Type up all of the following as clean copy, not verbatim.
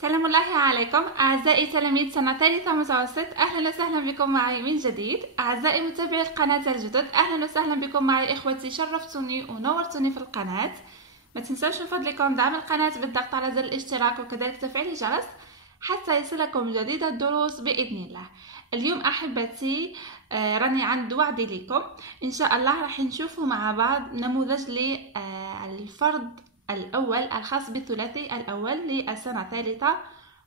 سلام الله عليكم أعزائي تلاميذ سنة ثالثة متوسط. أهلا وسهلا بكم معي من جديد. أعزائي متابعي القناة الجدد، أهلا وسهلا بكم معي إخوتي. شرفتوني ونورتوني في القناة. ما تنسوش من فضلكم دعم القناة بالضغط على زر الاشتراك وكذلك تفعيل الجرس حتى يصلكم جديد الدروس بإذن الله. اليوم أحبتي راني عند وعدي لكم إن شاء الله راح نشوفوا مع بعض نموذج للفرد الأول الخاص بالثلاثي الأول للسنة الثالثة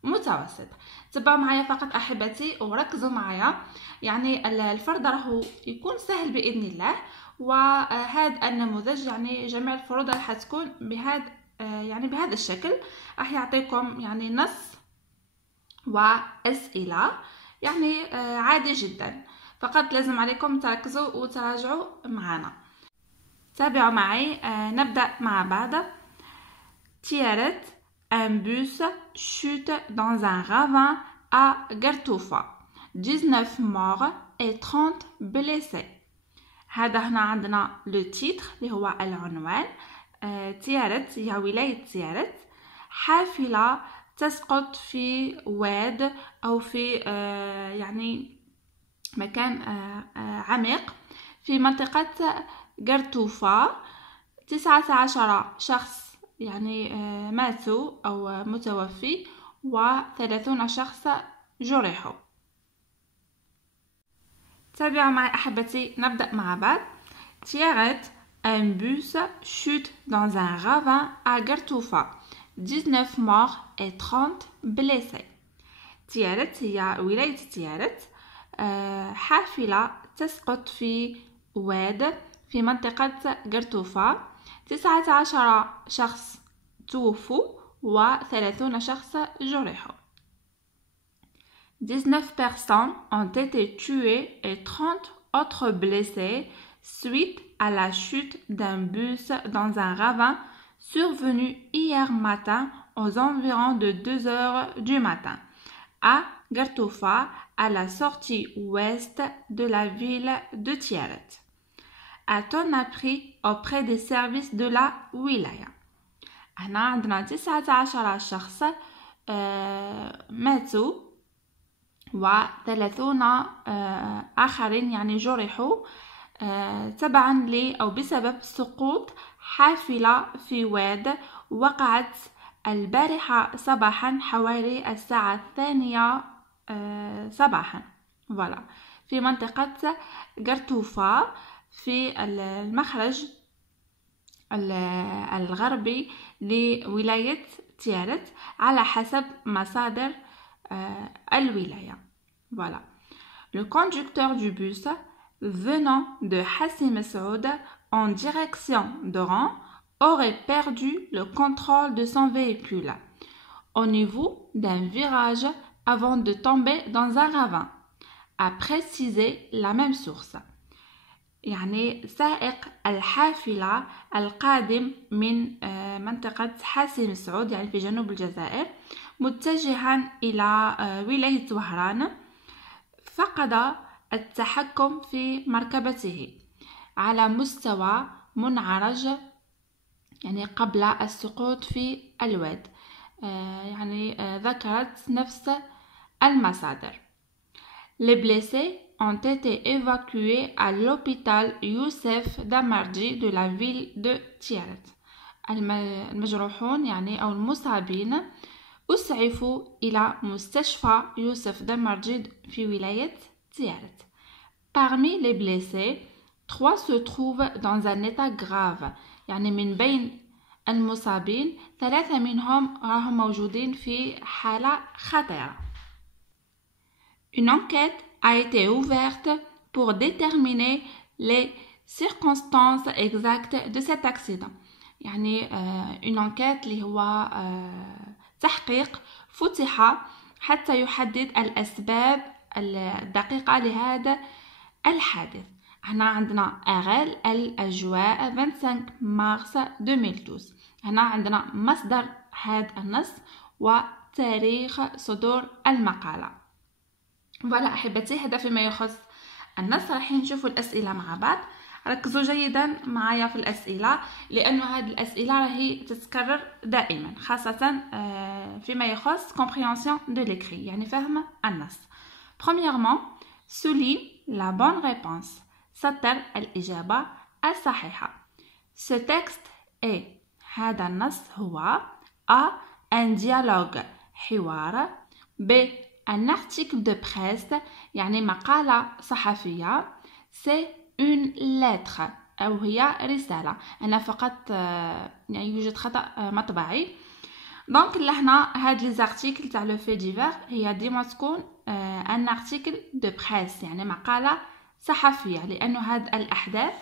متوسط. تبعوا معايا فقط أحبتي وركزوا معايا، يعني الفرد راهو يكون سهل بإذن الله. وهذا النموذج يعني جميع الفروض راح تكون بهذا الشكل. راح يعطيكم يعني نص وأسئلة يعني عادي جدا، فقط لازم عليكم تركزوا وتراجعوا معنا. تابعوا معي. نبدأ مع بعض. Thierry, un bus chute dans un ravin à Gertoufa. 19 morts et 30 blessés. هذا هنا عندنا لو تيتر اللي هو العنوان. تيارت هي ولاية تيارت. حافلة تسقط في واد أو في يعني مكان عميق في منطقة جرتوفا. 19 شخص يعني ماتوا أو متوفي و30 شخص جرحوا. تابعوا معي أحبتي، نبدأ مع بعض. Thierry, un bus chute dans un ravin à Gertoufa. 19 morts et 30 blessés. تيارت هي ولاية تيارت. حافلة تسقط في واد في منطقة جرتوفا. 19 شخص توفوا و30 شخص جرحوا. 19 personnes ont été tuées et 30 autres blessées suite à la chute d'un bus dans un ravin survenu hier matin aux environs de 2 heures du matin à Gertoufa, à la sortie ouest de la ville de Tiaret. A-t-on appris auprès des services de la wilaya. هنا عندنا 19 شخص ماتوا و30 آخرين يعني جرحوا تبعا أو بسبب سقوط حافلة في واد وقعت البارحة صباحا حوالي الساعة 2 صباحا في منطقة جرتوفا في المخرج الغربي لولاية تيارت على حسب مصادر الولاية. Le conducteur du bus venant de Hassim Saoud en direction d'Oran aurait perdu le contrôle de son véhicule au niveau d'un virage avant de tomber dans un ravin, a précisé la même source. يعني سائق الحافلة القادم من منطقة حاسم سعود يعني في جنوب الجزائر متجها إلى ولاية وهران فقد التحكم في مركبته على مستوى منعرج يعني قبل السقوط في الواد. يعني ذكرت نفس المصادر. Les blessés ont été évacués à l'hôpital Youssef Damarji de la ville de Tiaret. المجروحون يعني أو المصابين أسعفوا إلى مستشفى يوسف دمرجي في ولاية تيارت. Parmi les blessés, 3 se trouvent dans un état grave. يعني من بين المصابين 3 منهم راهم موجودين في حالة خطيرة. Une enquête a été ouverte pour déterminer les circonstances exactes de cet accident. يعني une enquête اللي هو تحقيق فتح حتى يحدد الأسباب الدقيقة لهذا الحادث. هنا عندنا أغل الأجواء 25 مارس 2012. هنا عندنا مصدر هذا النص وتاريخ صدور المقالة. أحبتي، هذا فيما يخص النص. راح نشوفوا الأسئلة مع بعض. ركزوا جيدا معايا في الأسئلة، لأن هذه الأسئلة راهي تتكرر دائما، خاصة فيما يخص compréhension de l'écrit، يعني فهم النص. Premièrement, souligne la bonne réponse. سطر الإجابة الصحيحة. Ce texte est، هذا النص هو A. un dialogue، حوار. B. un article de presse، يعني مقالة صحفية. C. une lettre، أو هي رسالة. أنا فقط يعني يوجد خطأ مطبعي. دونك لهنا هاد لي زارتيكل تاع لو في ديفير هي ديما تكون ان ارتيكل دو بريس، يعني مقالة صحفية، لأنه هاد الأحداث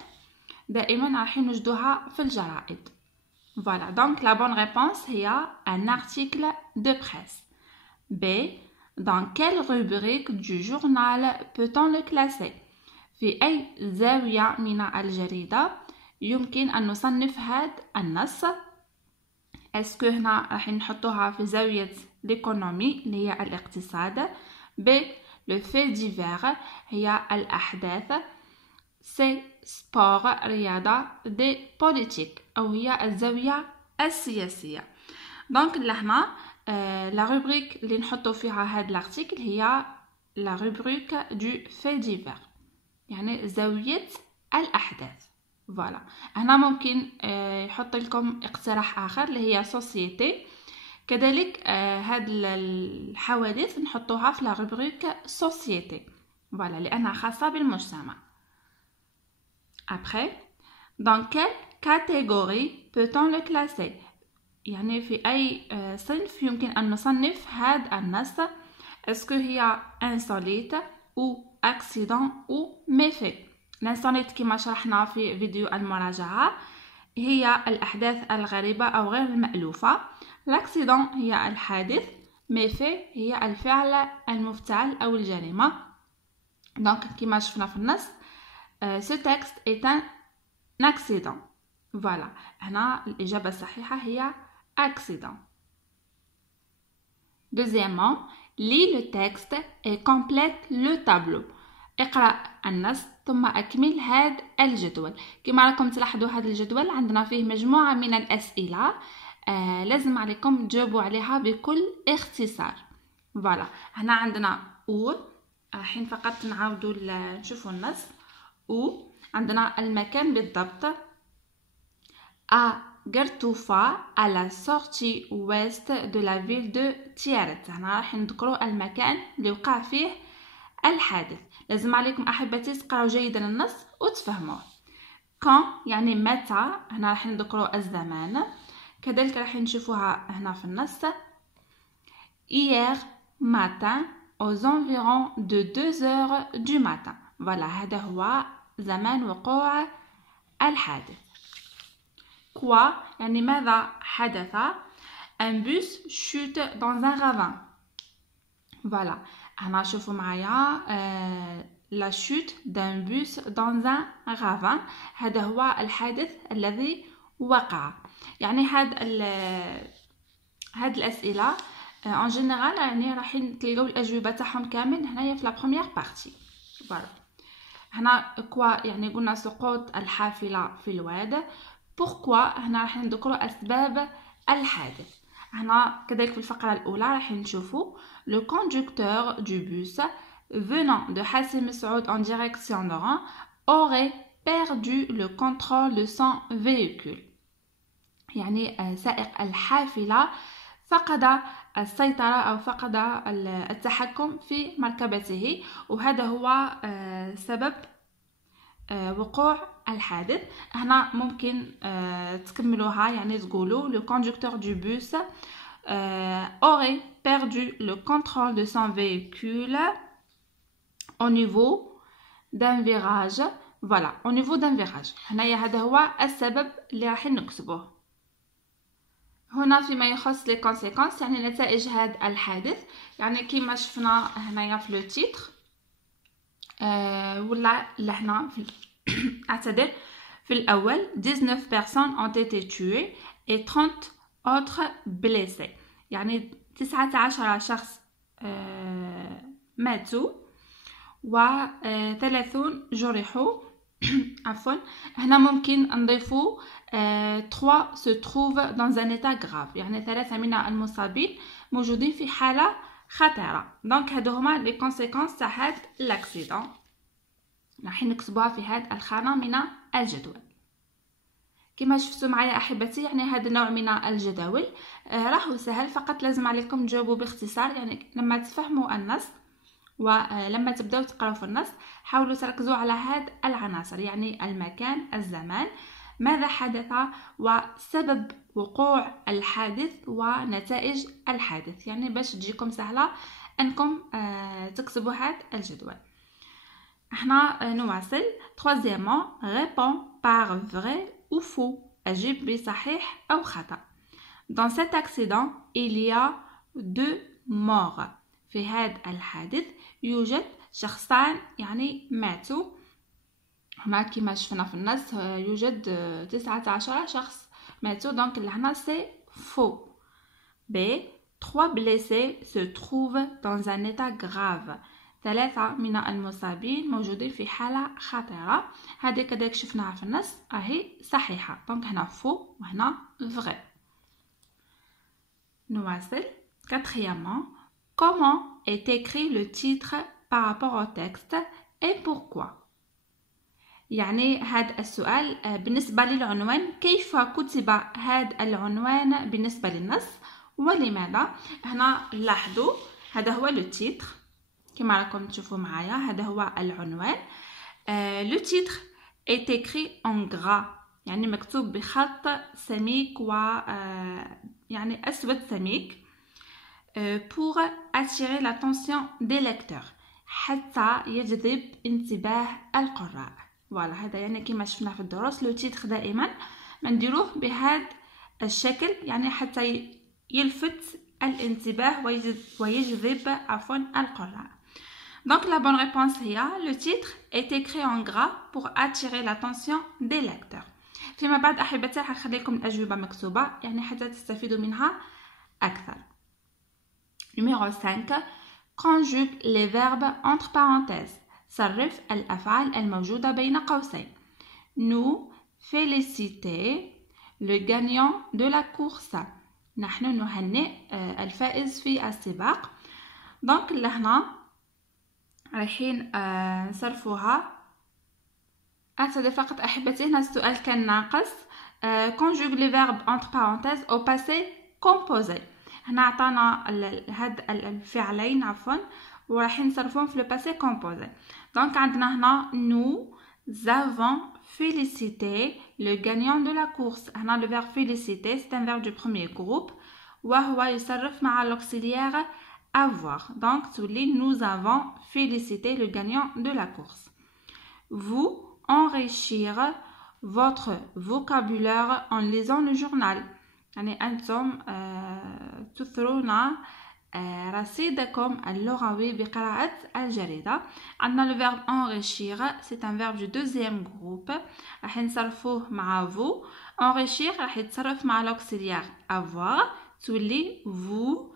دائما راح نوجدوها في الجرائد. فوالا، دونك لا بون ريبونس هي ان ارتيكل دو بريس. B. dans quelle rubrique du journal peut-on le classer؟ في أي زاوية من الجريدة يمكن أن نصنف هاد النص؟ اسكو هنا راح نحطوها في زاوية ليكونومي اللي هي الاقتصاد. ب. لو في ديفير هي الأحداث. سي. سبور رياضة. دي. بوليتيك أو هي الزاوية السياسية. دونك لهنا لا روبريك اللي نحطو فيها هاد الارتيكل هي لا روبريك دو في ديفير، يعني زاوية الأحداث. فوالا، هنا ممكن يحط لكم اقتراح آخر اللي هي سوسيتي. كذلك هاد الحوادث نحطوها في لا روبريك سوسيتي، فوالا، لأنها خاصة بالمجتمع. Après, dans quelle catégorie peut-on le classer؟ يعني في أي صنف يمكن أن نصنف هاد النص؟ اسكو هي insolite ou accident ou méfait؟ الانسوليت كما شرحنا في فيديو المراجعة هي الأحداث الغريبة أو غير المألوفة. لاكسيدون هي الحادث. ميفي هي الفعل المفتعل أو الجريمة. دونك كما شفنا في النص ce texte est un accident. فوالا، هنا الإجابة الصحيحة هي accident. Deuxièmement, lis le texte et complète le tableau. اقرأ النص ثم أكمل هذا الجدول. كما راكم تلاحظوا هذا الجدول عندنا فيه مجموعة من الأسئلة لازم عليكم تجاوبوا عليها بكل اختصار. فوالا، هنا عندنا أو، الحين فقط نعاودوا نشوفوا النص. أو عندنا المكان بالضبط à Gertufa à la sortie ouest de la ville de Tiaret. هنا راح نذكروا المكان اللي وقع فيه الحادث. لازم عليكم أحبتي تقراو جيدا النص وتفهموه. كان يعني متى، هنا راح نذكروا الزمان. كذلك راح نشوفوها هنا في النص hier matin aux environs de 2 heures du matin. فوالا، هذا هو زمان وقوع الحادث. quoi يعني ماذا حدث؟ un bus chute dans un ravin. فوالا، هنا شوفوا معايا la chute d'un bus dans un ravin، هذا هو الحادث الذي وقع. يعني هاد الأسئلة en général يعني راح تلقاو الأجوبة تاعهم كامل هنايا في la première partie. فوالا، هنا quoi يعني قلنا سقوط الحافلة في الواد. pourquoi هنا راح نذكروا أسباب الحادث. هنا كذلك في الفقرة الأولى راح نشوفوا le conducteur du bus venant de Hassim Saoud en direction d'Oran aurait perdu le contrôle de son véhicule. يعني سائق الحافلة فقد السيطرة أو فقد التحكم في مركبته، وهذا هو سبب وقوع الحادث. هنا ممكن تكملوها، يعني تقولوا le conducteur du bus aurait perdu le contrôle de son véhicule au niveau d'un virage. voilà، au niveau d'un virage. هنايا هذا هو السبب اللي راح نكتبوه. هنا فيما يخص les conséquences يعني نتائج هذا الحادث، يعني كما شفنا هنايا في لو تيتر ولا لهنا في اعتذر في الأول 19 personnes ont été tuées et 30 autres blessés، يعني 19 شخص ماتوا و30 جرحوا. عفوا هنا ممكن نضيفو 3 se trouve dans un état grave، يعني 3 من المصابين موجودين في حالة خطيرة. دونك هادو هما لي كونسيكونس تاع هاد لاكسيدون، راح نكتبوها في هاد الخانة من الجدول. كما شفتوا معايا احبتي، يعني هذا النوع من الجداول راهو سهل، فقط لازم عليكم تجاوبوا باختصار. يعني لما تفهموا النص ولما تبداو تقراو في النص حاولوا تركزوا على هاد العناصر، يعني المكان، الزمان، ماذا حدث، وسبب وقوع الحادث ونتائج الحادث، يعني باش تجيكم سهله انكم تكتبوا هاد الجدول. احنا نواصل. troisièmement répond par vrai ou faux، أجيب بصحيح أو خطأ. dans cet accident il y a 2 morts، في هذا الحادث يوجد شخصان يعني ماتوا. هنا كما شفنا في النص يوجد 19 شخص ماتوا، دونك هنا سي فو. ب 3 blessés se trouvent dans un état grave، 3 من المصابين موجودين في حالة خطيرة. هذه كذلك شفناها في النص اهي صحيحة، دونك هنا فو وهنا vrai. نواصل. quatrièmement comment est écrit le titre par rapport au texte et pourquoi، يعني هذا السؤال بالنسبة للعنوان، كيف كتب هذا العنوان بالنسبة للنص ولماذا. هنا لاحظوا هذا هو لو تيتر كما راكم تشوفوا معايا، هذا هو العنوان. لو تيتر est écrit en gras، يعني مكتوب بخط سميك و يعني أسود سميك. pour attirer l'attention des lecteurs، حتى يجذب انتباه القراء. فوالا هذا يعني كما شفنا في الدروس لو تيتر دائما ما نديروه بهذا الشكل، يعني حتى يلفت الانتباه ويجذب عفوا القراء. Donc la bonne réponse هي le titre est écrit en gras pour attirer l'attention des lecteurs. فيما بعد أحبتي راح نخلي لكم الأجوبة مكتوبة يعني حتى تستفيدوا منها أكثر. Numéro 5 conjugue les verbes entre parenthèses، صرف الأفعال الموجودة بين قوسين. nous féliciter le gagnant de la course، نحن نهنئ الفائز في السباق. دونك لهنا رايحين نصرفوها. أعتذر فقط أحبتي، هنا السؤال كان ناقص. conjugue les verbes entre parenthèses au passé composé، هنا عطانا هاد الفعلين عفوا ورايحين نصرفوهم في le passé composé. دونك عندنا هنا nous avons félicité le gagnant de la course. هنا le verbe féliciter c'est un verbe du premier groupe وهو يصرف مع l'auxiliaire avoir. Donc تولي nous avons félicité le gagnant de la course. Vous enrichir votre vocabulaire en lisant le journal، يعني أنتم تثرون رصيدكم اللغوي بقراءة الجريدة. عندنا le verbe enrichir c'est un verbe du deuxième groupe، راح نصرفوه مع vous. enrichir راح يتصرف مع l'auxiliaire avoir، تولي vous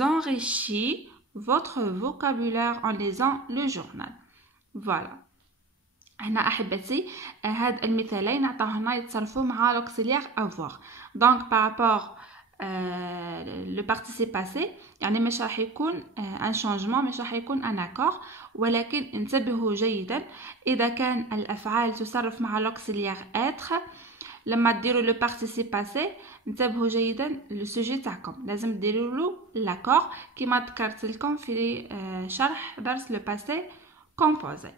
enrichissez votre vocabulaire en lisant le journal. voilà. هنا أحبتي هاد المثالين عطاهنا يتصرفوا مع l'auxiliaire avoir. donc par rapport le participe passé يعني مش راح يكون un changement، مش راح يكون un accord، ولكن انتبهوا جيدا إذا كان الأفعال تصرف مع l'auxiliaire être لما تديروا le participe passé انتبهوا جيدا للسوجي تاعكم، لازم تديروا له l'accord كما ذكرت لكم في شرح درس le passé composé.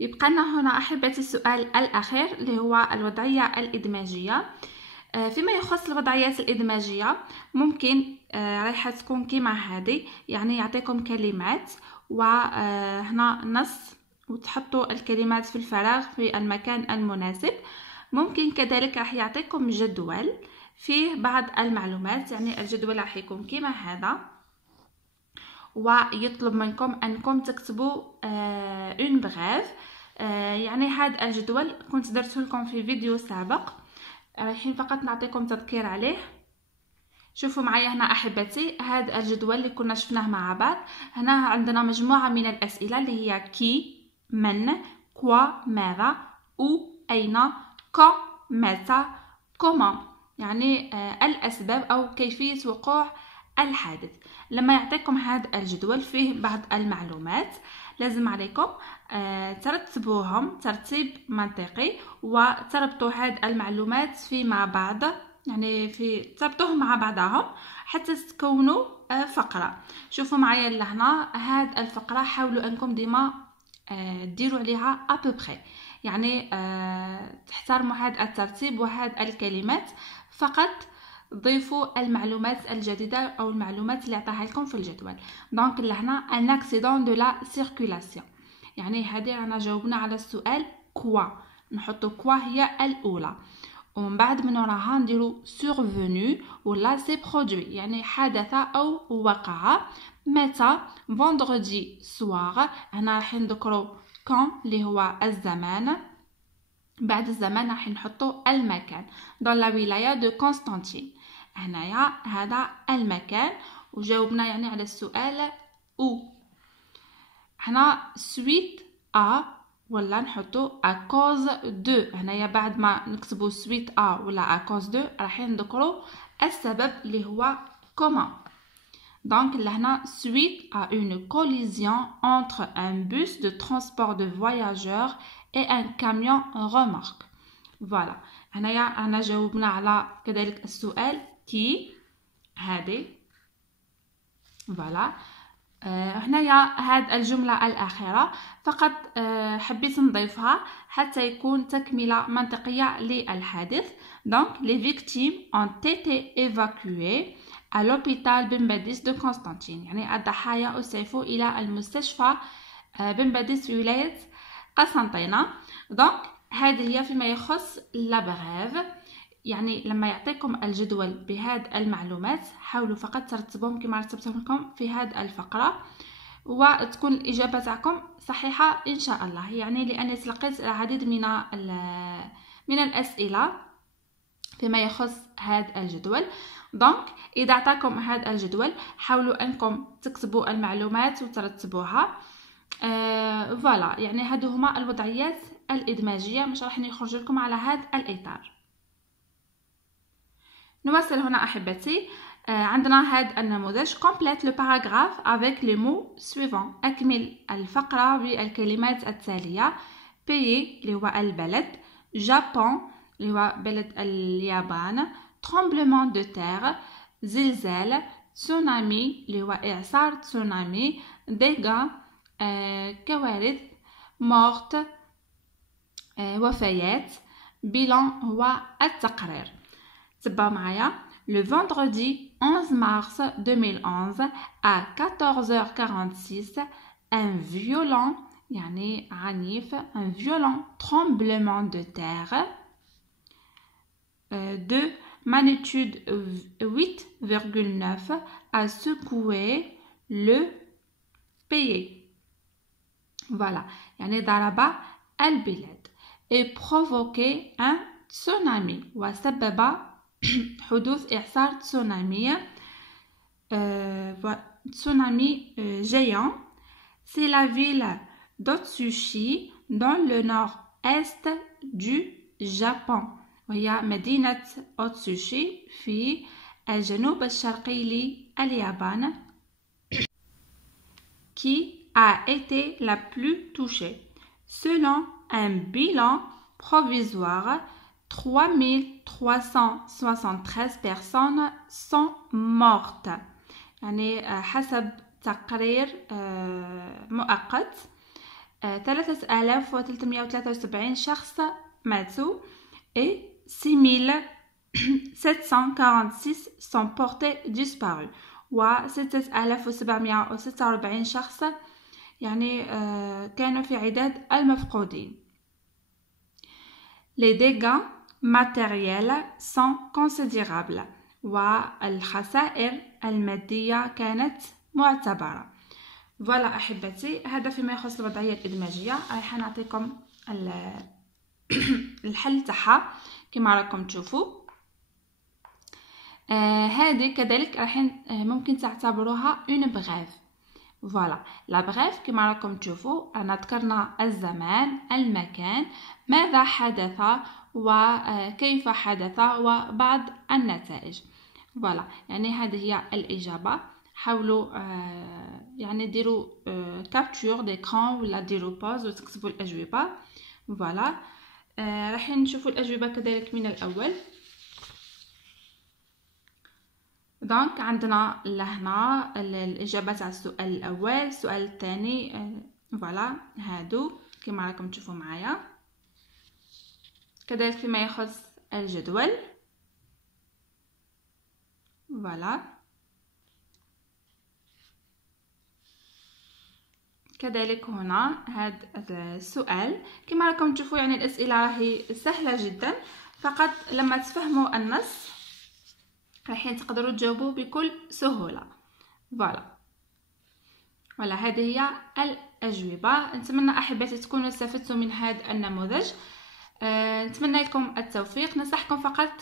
يبقى لنا هنا أحبتي السؤال الأخير اللي هو الوضعية الإدماجية. فيما يخص الوضعيات الإدماجية ممكن رايحة تكون كما هذه، يعني يعطيكم كلمات وهنا نص وتحطوا الكلمات في الفراغ في المكان المناسب. ممكن كذلك راح يعطيكم جدول فيه بعض المعلومات، يعني الجدول راح يكون كما هذا ويطلب منكم أنكم تكتبوا une brève. يعني هذا الجدول كنت درته لكم في فيديو سابق، رايحين فقط نعطيكم تذكير عليه. شوفوا معايا هنا أحبتي هذا الجدول اللي كنا شفناه مع بعض. هنا عندنا مجموعة من الأسئلة اللي هي كي من، كوا ماذا، أو أين، كون متى، كوما يعني الأسباب أو كيفية وقوع الحادث. لما يعطيكم هذا الجدول فيه بعض المعلومات لازم عليكم ترتبوهم ترتيب منطقي وتربطوا هذه المعلومات فيما بعض، يعني تربطوهم مع بعضهم حتى تكونوا فقرة. شوفوا معايا لهنا هذه الفقرة حاولوا أنكم ديما ديروا عليها أبوبخي، يعني تحترموا هذا الترتيب وهذه الكلمات، فقط ضيفوا المعلومات الجديدة أو المعلومات اللي عطاها لكم في الجدول. دونك لهنا un accident de la circulation، يعني هذه رانا جاوبنا على السؤال كوا، نحطوا كوا هي الأولى، ومن بعد من وراها نديرو survenu ولا سي برودوي يعني حدث أو وقع. متى vendredi soir، هنا راح نذكروا كون اللي هو الزمان، بعد الزمان راح نحطوا المكان dans la ولاية دو كونستانتين. هنايا هذا المكان وجاوبنا يعني على السؤال او. هنا suite à ولا نحطوا à cause de، هنايا بعد ما نكتبوا suite à ولا à cause de راح نذكروا السبب اللي هو comment. Donc لهنا suite à une collision entre un bus de transport de voyageurs et un camion remorque. Voilà. هنايا أنا جاوبنا على كذلك السؤال كي هذه. Voilà. هنايا هاد الجملة الأخيرة فقط حبيت نضيفها حتى يكون تكملة منطقية للحادث. Donc les victimes ont été évacuées à l'hôpital بن باديس de Constantine، يعني الضحايا أسعفوا إلى المستشفى بن باديس في ولاية قسنطينة. دونك هذه هي فيما يخص لابغيف، يعني لما يعطيكم الجدول بهذه المعلومات حاولوا فقط ترتبوهم كما رتبتهم لكم في هذه الفقرة وتكون الإجابة تاعكم صحيحة إن شاء الله، يعني لأني تلقيت العديد من الأسئلة فيما يخص هذا الجدول. دونك إذا أعطاكم هذا الجدول حاولوا أنكم تكتبوا المعلومات وترتبوها. فوالا يعني هادو هما الوضعيات الإدماجية، مش راح نخرج لكم على هذا الإطار. نواصل هنا أحبتي. عندنا هذا النموذج complète le paragraphe avec les mots suivants. أكمل الفقرة بالكلمات التالية: pays اللي هو البلد، Japon اللي هو بلد اليابان، tremblement de terre زلزال، تسونامي اللي هو إعصار تسونامي، dégâts كوارث، mort وفيات، bilan هو التقرير. تبعوا معايا. Le vendredi 11 mars 2011 à 14h46 un violent يعني عنيف un violent tremblement de terre de magnitude 8,9 a secoué le pays. Voilà يعني ضرب البلاد et provoqué un tsunami وسبب حدوث إعصار تسونامي tsunami géant. C'est la ville d'Otsushi dans le nord-est du Japon، وهي مدينة أوتسوشي في الجنوب الشرقي لليابان qui a été la plus touchée. Selon un bilan provisoire, 3373 personnes sont mortes. يعني حسب تقرير مؤقت 3373 شخص ماتوا et 6746 sont portés disparus و 6746 شخص يعني كانوا في عداد المفقودين. Les dégâts matériels sont considérables والخسائر المادية كانت معتبرة. فوالا أحبتي هذا فيما يخص الوضعية الإدماجية. راح نعطيكم الحل تاعها كما راكم تشوفوا. هذه كذلك راح ممكن تعتبروها une brève فوالا لا بغيف كما راكم تشوفوا أنا ذكرنا الزمان، المكان، ماذا حدث وكيف حدث وبعض النتائج. فوالا يعني هذه هي الإجابة. حاولوا يعني ديروا كابتشور ديكران ولا ديروا باوز وتكتبوا الأجوبة. فوالا راح نشوفوا الأجوبة كذلك من الأول. دونك عندنا لهنا الإجابة تاع السؤال الأول، السؤال الثاني فوالا هادو كما راكم تشوفوا معايا. كذلك فيما يخص الجدول فوالا كذلك هنا هذا السؤال كما راكم تشوفوا يعني الأسئلة راهي سهلة جدا، فقط لما تفهموا النص راح تقدروا تجاوبوا بكل سهولة. فوالا هذه هي الأجوبة. نتمنى أحبتي تكونوا استفدتوا من هذا النموذج. نتمنى لكم التوفيق. ننصحكم فقط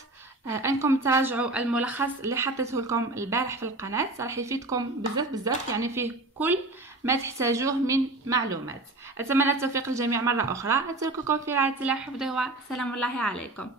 انكم تراجعوا الملخص اللي حطيته لكم البارح في القناة، راح يفيدكم بزاف يعني فيه كل ما تحتاجوه من معلومات. اتمنى التوفيق للجميع مرة اخرى. اترككم في رعاية الله وحفظه وسلام الله عليكم.